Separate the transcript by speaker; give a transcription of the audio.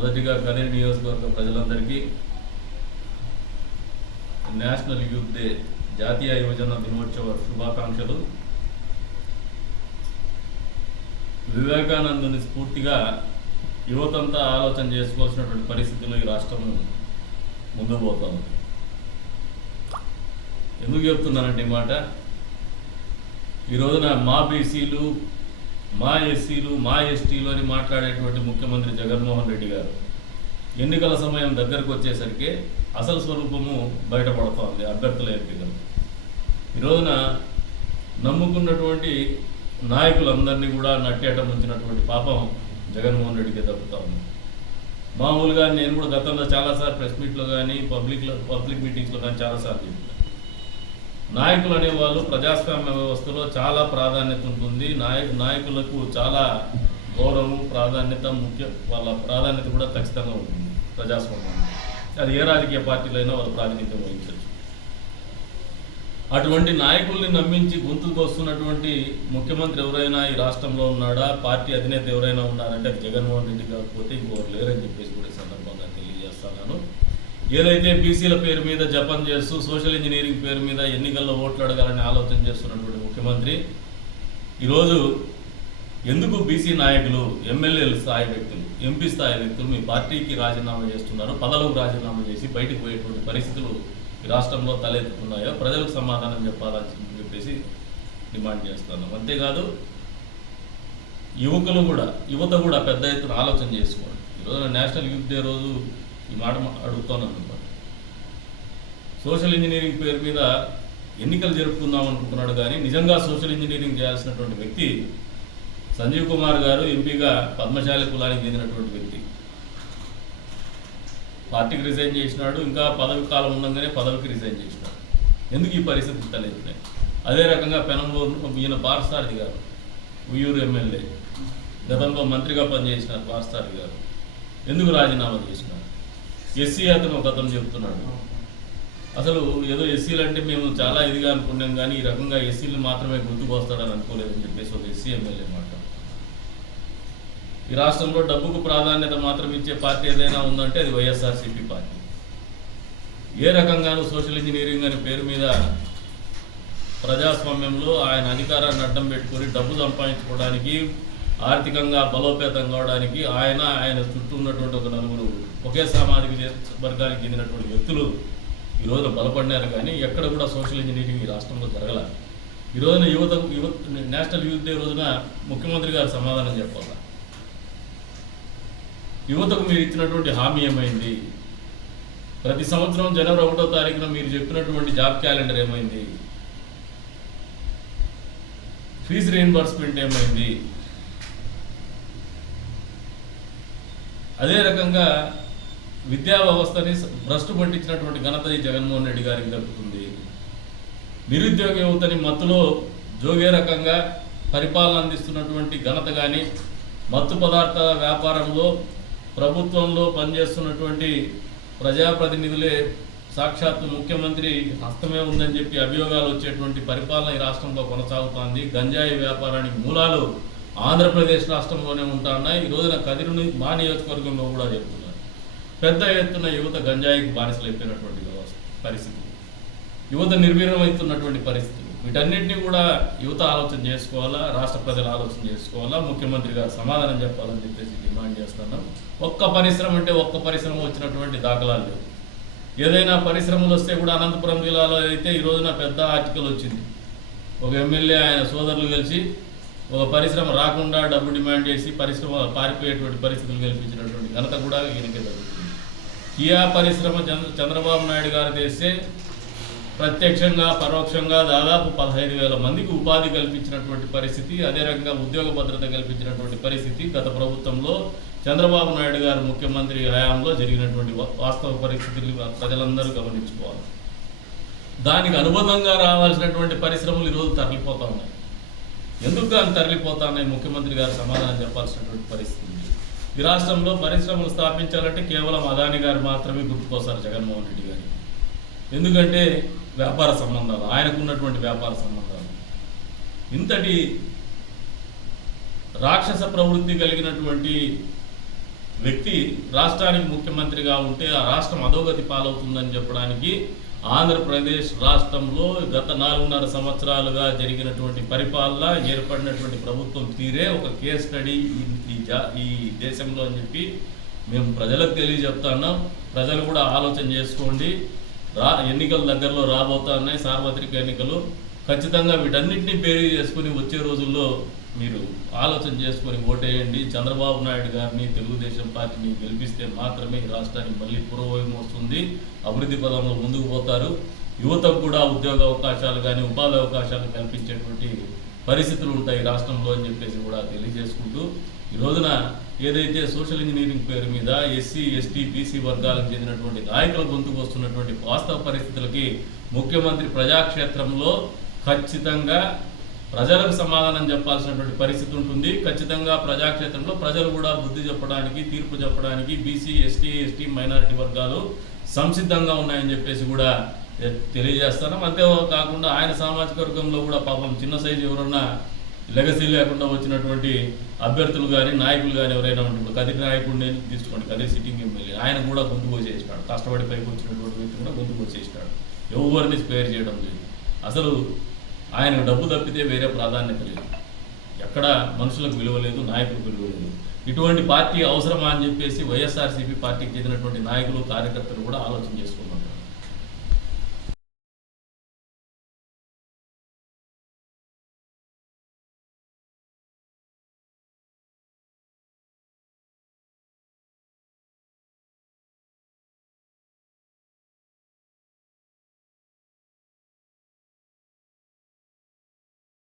Speaker 1: మొదటిగా కదిరి నియోజకవర్గ ప్రజలందరికీ నేషనల్ యూత్ డే జాతీయ యువజన దినోత్సవ శుభాకాంక్షలు వివేకానందుని స్ఫూర్తిగా యువతంతా ఆలోచన చేసుకోవాల్సినటువంటి పరిస్థితుల్లో ఈ రాష్ట్రం ముందు పోతుంది ఎందుకు చెప్తున్నానంటే ఈ మాట ఈ రోజున మా బీసీలు మా ఎస్సీలు మా ఎస్టీలు అని మాట్లాడేటువంటి ముఖ్యమంత్రి జగన్మోహన్ రెడ్డి గారు ఎన్నికల సమయం దగ్గరకు వచ్చేసరికి అసలు స్వరూపము బయటపడుతోంది అభ్యర్థుల ఎంపికలు ఈ రోజున నమ్ముకున్నటువంటి నాయకులందరినీ కూడా నట్టేటం ఉంచినటువంటి పాపం జగన్మోహన్ రెడ్డికి దక్కుతా ఉంది మామూలుగా నేను కూడా గతంలో చాలాసార్లు ప్రెస్ మీట్లో కానీ పబ్లిక్లో పబ్లిక్ మీటింగ్స్లో కానీ చాలాసార్లు చెప్పాను నాయకులు అనేవాళ్ళు ప్రజాస్వామ్య వ్యవస్థలో చాలా ప్రాధాన్యత ఉంటుంది నాయకు నాయకులకు చాలా గౌరవం ప్రాధాన్యత ముఖ్య వాళ్ళ ప్రాధాన్యత కూడా ఖచ్చితంగా ఉంటుంది ప్రజాస్వామ్యం అది ఏ రాజకీయ పార్టీలైనా వాళ్ళు ప్రాతినిధ్యం వహించవచ్చు అటువంటి నాయకుల్ని నమ్మించి గొంతుకు వస్తున్నటువంటి ముఖ్యమంత్రి ఎవరైనా ఈ రాష్ట్రంలో ఉన్నాడా పార్టీ అధినేత ఎవరైనా ఉన్నారంటే జగన్మోహన్ రెడ్డి కాకపోతే ఇంకోరు లేరని చెప్పేసి కూడా సందర్భంగా తెలియజేస్తాను ఏదైతే బీసీల పేరు మీద జపం చేస్తూ సోషల్ ఇంజనీరింగ్ పేరు మీద ఎన్నికల్లో ఓట్లు అడగాలని ఆలోచన చేస్తున్నటువంటి ముఖ్యమంత్రి ఈరోజు ఎందుకు బీసీ నాయకులు ఎమ్మెల్యేలు స్థాయి వ్యక్తులు ఎంపీ స్థాయి వ్యక్తులు మీ పార్టీకి రాజీనామా చేస్తున్నారు పదవులకు రాజీనామా చేసి బయటకు పోయేటువంటి పరిస్థితులు ఈ రాష్ట్రంలో తలెత్తుతున్నాయో ప్రజలకు సమాధానం చెప్పాలని చెప్పేసి డిమాండ్ చేస్తాను అంతేకాదు యువకులు కూడా యువత కూడా పెద్ద ఎత్తున ఆలోచన చేసుకోండి ఈరోజు నేషనల్ యూత్ డే రోజు ఈ మాట అడుగుతున్నాను అనమాట సోషల్ ఇంజనీరింగ్ పేరు మీద ఎన్నికలు జరుపుకుందాం అనుకుంటున్నాడు కానీ నిజంగా సోషల్ ఇంజనీరింగ్ చేయాల్సినటువంటి వ్యక్తి సంజీవ్ కుమార్ గారు ఎంపీగా పద్మశాలి కులానికి చెందినటువంటి వ్యక్తి పార్టీకి రిజైన్ చేసినాడు ఇంకా పదవి కాలం ఉండగానే పదవికి రిజైన్ చేసినాడు ఎందుకు ఈ పరిస్థితి తలెత్తున్నాయి అదే రకంగా పెనంలో ఈయన పార్సారథి గారు ఉయ్యూరు ఎమ్మెల్యే గతంలో మంత్రిగా పనిచేసినారు పార్సారథి గారు ఎందుకు రాజీనామా చేసినారు ఎస్సీ అతను ఒక అతను చెబుతున్నాడు అసలు ఏదో ఎస్సీలు అంటే మేము చాలా ఇదిగా అనుకున్నాం కానీ ఈ రకంగా ఎస్సీలు మాత్రమే గుర్తుకు వస్తాడని అనుకోలేదని చెప్పేసి ఒక ఎస్సీ ఎమ్మెల్యే మాట ఈ రాష్ట్రంలో డబ్బుకు ప్రాధాన్యత మాత్రం ఇచ్చే పార్టీ ఏదైనా ఉందంటే అది వైఎస్ఆర్సీపీ పార్టీ ఏ రకంగానూ సోషల్ ఇంజనీరింగ్ అనే పేరు మీద ప్రజాస్వామ్యంలో ఆయన అధికారాన్ని అడ్డం పెట్టుకొని డబ్బు సంపాదించుకోవడానికి ఆర్థికంగా బలోపేతం కావడానికి ఆయన ఆయన చుట్టూ ఉన్నటువంటి ఒక నలుగురు ఒకే సామాజిక వర్గానికి చెందినటువంటి వ్యక్తులు ఈ రోజున బలపడినారు కానీ ఎక్కడ కూడా సోషల్ ఇంజనీరింగ్ ఈ రాష్ట్రంలో జరగల ఈ రోజున యువత యువ నేషనల్ యూత్ డే రోజున ముఖ్యమంత్రి గారు సమాధానం చెప్పాలి యువతకు మీరు ఇచ్చినటువంటి హామీ ఏమైంది ప్రతి సంవత్సరం జనవరి ఒకటో తారీఖున మీరు చెప్పినటువంటి జాబ్ క్యాలెండర్ ఏమైంది ఫీజు రీఎంబర్స్మెంట్ ఏమైంది అదే రకంగా విద్యా వ్యవస్థని భ్రష్టు పట్టించినటువంటి ఘనత ఈ జగన్మోహన్ రెడ్డి గారికి దక్కుతుంది నిరుద్యోగ యువతని మత్తులో జోగే రకంగా పరిపాలన అందిస్తున్నటువంటి ఘనత కానీ మత్తు పదార్థ వ్యాపారంలో ప్రభుత్వంలో పనిచేస్తున్నటువంటి ప్రజాప్రతినిధులే సాక్షాత్తు ముఖ్యమంత్రి హస్తమే ఉందని చెప్పి అభియోగాలు వచ్చేటువంటి పరిపాలన ఈ రాష్ట్రంలో కొనసాగుతోంది గంజాయి వ్యాపారానికి మూలాలు ఆంధ్రప్రదేశ్ రాష్ట్రంలోనే ఉంటా ఈ రోజున కదిరిని మా నియోజకవర్గంలో కూడా చెప్తున్నారు పెద్ద ఎత్తున యువత గంజాయికి బానిసలైపోయినటువంటి పరిస్థితి యువత నిర్వీర్యమవుతున్నటువంటి పరిస్థితులు వీటన్నిటిని కూడా యువత ఆలోచన చేసుకోవాలా రాష్ట్ర ప్రజలు ఆలోచన చేసుకోవాలా ముఖ్యమంత్రి గారు సమాధానం చెప్పాలని చెప్పేసి డిమాండ్ చేస్తున్నాం ఒక్క పరిశ్రమ అంటే ఒక్క పరిశ్రమ వచ్చినటువంటి దాఖలాలు లేవు ఏదైనా పరిశ్రమలు వస్తే కూడా అనంతపురం జిల్లాలో అయితే ఈ రోజున పెద్ద ఆర్టికల్ వచ్చింది ఒక ఎమ్మెల్యే ఆయన సోదరులు కలిసి ఒక పరిశ్రమ రాకుండా డబ్బు డిమాండ్ చేసి పరిశ్రమ పారిపోయేటువంటి పరిస్థితులు కల్పించినటువంటి ఘనత కూడా ఈయనకే జరుగుతుంది కియా పరిశ్రమ చంద్రబాబు నాయుడు గారు తెస్తే ప్రత్యక్షంగా పరోక్షంగా దాదాపు పదహైదు వేల మందికి ఉపాధి కల్పించినటువంటి పరిస్థితి అదే రకంగా ఉద్యోగ భద్రత కల్పించినటువంటి పరిస్థితి గత ప్రభుత్వంలో చంద్రబాబు నాయుడు గారు ముఖ్యమంత్రి హయాంలో జరిగినటువంటి వాస్తవ పరిస్థితులు ప్రజలందరూ గమనించుకోవాలి దానికి అనుబంధంగా రావాల్సినటువంటి పరిశ్రమలు ఈరోజు తరలిపోతూ ఉన్నాయి ఎందుకు అని తరలిపోతానని ముఖ్యమంత్రి గారు సమాధానం చెప్పాల్సినటువంటి పరిస్థితి ఈ రాష్ట్రంలో పరిశ్రమలు స్థాపించాలంటే కేవలం అదాని గారు మాత్రమే గుర్తుకొస్తారు జగన్మోహన్ రెడ్డి గారు ఎందుకంటే వ్యాపార సంబంధాలు ఆయనకున్నటువంటి వ్యాపార సంబంధాలు ఇంతటి రాక్షస ప్రవృత్తి కలిగినటువంటి వ్యక్తి రాష్ట్రానికి ముఖ్యమంత్రిగా ఉంటే ఆ రాష్ట్రం అధోగతి పాలవుతుందని చెప్పడానికి ఆంధ్రప్రదేశ్ రాష్ట్రంలో గత నాలుగున్నర సంవత్సరాలుగా జరిగినటువంటి పరిపాలన ఏర్పడినటువంటి ప్రభుత్వం తీరే ఒక కేస్ స్టడీ ఈ జా ఈ దేశంలో అని చెప్పి మేము ప్రజలకు తెలియజెప్తున్నాం ప్రజలు కూడా ఆలోచన చేసుకోండి రా ఎన్నికలు దగ్గరలో రాబోతా ఉన్నాయి సార్వత్రిక ఎన్నికలు ఖచ్చితంగా వీటన్నింటినీ పేరు చేసుకుని వచ్చే రోజుల్లో మీరు ఆలోచన చేసుకొని ఓటేయండి చంద్రబాబు నాయుడు గారిని తెలుగుదేశం పార్టీని గెలిపిస్తే మాత్రమే ఈ రాష్ట్రానికి మళ్ళీ పురోగం వస్తుంది అభివృద్ధి పదంలో ముందుకు పోతారు యువతకు కూడా ఉద్యోగ అవకాశాలు కానీ ఉపాధి అవకాశాలు కల్పించేటువంటి పరిస్థితులు ఉంటాయి రాష్ట్రంలో అని చెప్పేసి కూడా తెలియజేసుకుంటూ ఈ రోజున ఏదైతే సోషల్ ఇంజనీరింగ్ పేరు మీద ఎస్సీ ఎస్టీ బీసీ వర్గాలకు చెందినటువంటి నాయకుల గొంతుకు వస్తున్నటువంటి వాస్తవ పరిస్థితులకి ముఖ్యమంత్రి ప్రజాక్షేత్రంలో ఖచ్చితంగా ప్రజలకు సమాధానం చెప్పాల్సినటువంటి పరిస్థితి ఉంటుంది ఖచ్చితంగా ప్రజాక్షేత్రంలో ప్రజలు కూడా బుద్ధి చెప్పడానికి తీర్పు చెప్పడానికి బీసీ ఎస్టీ ఎస్టీ మైనారిటీ వర్గాలు సంసిద్ధంగా ఉన్నాయని చెప్పేసి కూడా తెలియజేస్తాను అంతే కాకుండా ఆయన సామాజిక వర్గంలో కూడా పాపం చిన్న సైజు ఎవరన్నా లెగసీ లేకుండా వచ్చినటువంటి అభ్యర్థులు కానీ నాయకులు కానీ ఎవరైనా ఉంటుంది కదిరి నాయకుడిని తీసుకోండి కదిరి సిట్టింగ్ ఎమ్మెల్యే ఆయన కూడా గొంతు పోసేసినాడు కష్టపడి పైకి వచ్చినటువంటి వ్యక్తి కూడా గొంతు పోసేసినాడు ఎవరిని స్పేర్ చేయడం లేదు అసలు ఆయన డబ్బు తప్పితే వేరే ప్రాధాన్యత లేదు ఎక్కడ మనుషులకు విలువ లేదు నాయకులకు విలువ లేదు ఇటువంటి పార్టీ అవసరమా అని చెప్పేసి వైఎస్ఆర్సీపీ పార్టీకి చెందినటువంటి నాయకులు కార్యకర్తలు కూడా ఆలోచన చేసుకోవాలి